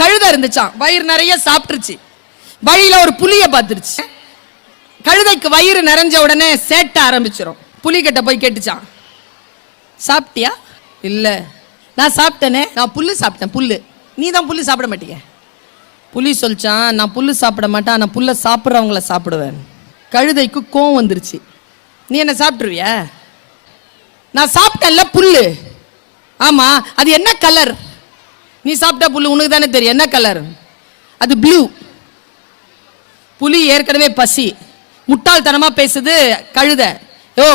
கழுதை இருந்துச்சான், வயிறு நிறைய சாப்பிட்டுருச்சு. வழியில ஒரு புலிய பார்த்துருச்சு. கழுதைக்கு வயிறு நிறைஞ்ச உடனே சேட்ட ஆரம்பிச்சிடும். புலிகிட்ட போய் கேட்டுச்சான், சாப்பிட்டியா? இல்ல. நான் சாப்பிட்டேனே, நான் புல்லு சாப்பிட்டேன். புல்லு, நீ தான் புல்லு சாப்பிட மாட்டீங்க. புலி சொல்லிச்சான், நான் புல்லு சாப்பிட மாட்டேன், நான் புல்லை சாப்பிட்றவங்கள சாப்பிடுவேன். கழுதைக்கு கோவம் வந்துருச்சு. நீ என்ன சாப்பிட்டுருவியா? நான் சாப்பிட்டேன்ல புல்லு. ஆமா, அது என்ன கலர்? நீ சாப்பிட்ட புல்லு உனக்கு தானே தெரியும் என்ன கலர். அது ப்ளூ. புலி ஏற்கனவே பசி, முட்டாள்தனமா பேசுது கழுதை. ஓ,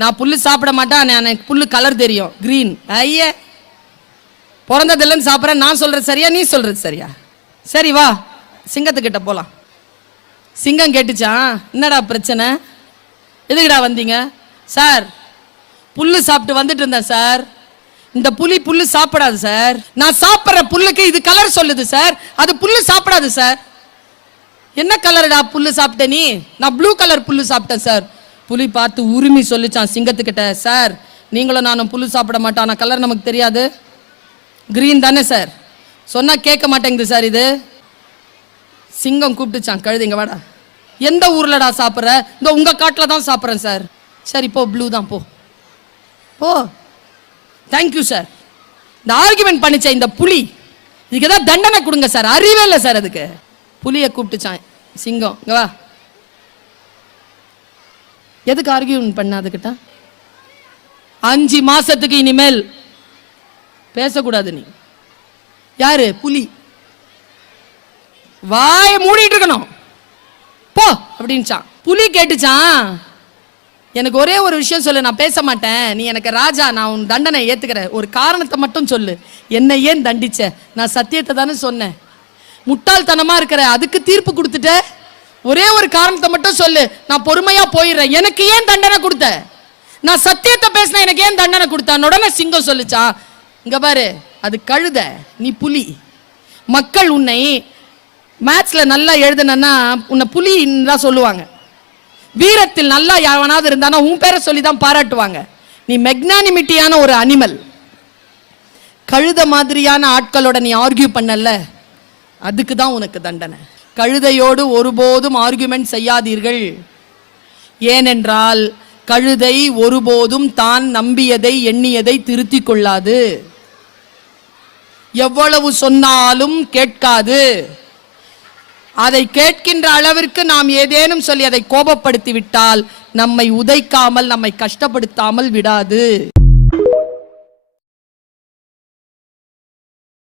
நான் புல்லு சாப்பிட மாட்டேன், எனக்கு புல்லு கலர் தெரியும், கிரீன். ஐய, பிறந்ததில்லன்னு சாப்பிட்றேன். நான் சொல்றது சரியா, நீ சொல்றது சரியா? சரி வா, சிங்கத்துக்கிட்ட போலாம். சிங்கம் கேட்டுச்சான், என்னடா பிரச்சனை, எதுக்குடா வந்தீங்க? சார், புல்லு சாப்பிட்டு வந்துட்டு இருந்தேன் சார். இந்த புலி புல்லு சாப்பிடாது சார். நான் சாப்பிட்ற புல்லுக்கு இது கலர் சொல்லுது சார், அது புல்லு சாப்பிடாது சார். என்ன கலர்டா புல்லு சாப்பிட்ட நீ? நான் ப்ளூ கலர் புல்லு சாப்பிட்டேன் சார். புலி பார்த்து உரிமை சொல்லிச்சான் சிங்கத்துக்கிட்ட, சார் நீங்களும் நானும் புல்லு சாப்பிட மாட்டோம், ஆனால் கலர் நமக்கு தெரியாது, கிரீன் தானே சார். சொன்னா கேட்க மாட்டேங்குது சார் இது. சிங்கம் கூப்பிட்டுச்சான் கழுதைங்க, வாடா. எந்த ஊர்லடா சாப்பிட்ற? இந்த உங்க காட்டில் தான் சாப்பிட்றேன் சார். சரி போ, ப்ளூ தான் போ. ஓ, தேங்க்யூ சார். இந்த ஆர்குமெண்ட் பண்ணிச்ச இந்த புலி, இதுக்கு ஏதாவது தண்டனை கொடுங்க சார், அறிவே இல்லை சார் அதுக்கு. புலியை கூப்பிட்டுச்சான் சிங்கம், இங்க வா. எதுக்கு ஆர்கியூமெண்ட் பண்ண அதுக்கிட்ட? 5 மாசத்துக்கு இனிமேல் பேசக்கூடாது நீ. யாரு? புலி. வாய மூடிட்டு இருக்கணும், போ அப்படின்ச்சான். புலி கேட்டுச்சான், எனக்கு ஒரே ஒரு விஷயம் சொல்லு, நான் பேச மாட்டேன், நீ எனக்கு ராஜா, நான் உன் தண்டனை ஏத்துக்கிறேன், ஒரு காரணத்தை மட்டும் சொல்லு, என்னை ஏன் தண்டிச்ச? நான் சத்தியத்தை தானே சொன்னேன், முட்டாள்தனமா இருக்கிற, அதுக்கு தீர்ப்பு கொடுத்துட்ட, ஒரே ஒரு காரணத்தை மட்டும் சொல்லு, நான் பொறுமையா போயிடுறேன், எனக்கு ஏன் தண்டனை கொடுத்த? நான் சத்தியத்தை பேசின, எனக்கு ஏன் தண்டனை கொடுத்தான்? உடனே சிங்கம் சொல்லிச்சான், இங்க பாரு, அது கழுத, நீ புலி. மக்கள் உன்னை மேத்ஸ்ல நல்லா எழுதுனா உன்னை புலின்னு தான் சொல்லுவாங்க. வீரத்தில் நல்லா யாவனாவது இருந்தானா உன் பேரை சொல்லி தான் பாராட்டுவாங்க. நீ மெக்னானிமிட்டியான ஒரு அனிமல். கழுத மாதிரியான ஆட்களோட நீ ஆர்கியூ பண்ணல, அதுக்கு தான் உனக்கு தண்டனை. கழுதையோடு ஒருபோதும் ஆர்கியூமெண்ட் செய்யாதீர்கள். ஏனென்றால் கழுதை ஒருபோதும் தான் நம்பியதை எண்ணியதை திருத்திக் கொள்ளாது. எவ்வளவு சொன்னாலும் கேட்காது. அதை கேட்கின்ற அளவிற்கு நாம் ஏதேனும் சொல்லி அதை கோபப்படுத்தி விட்டால் நம்மை உதைக்காமல், நம்மை கஷ்டப்படுத்தாமல் விடாது.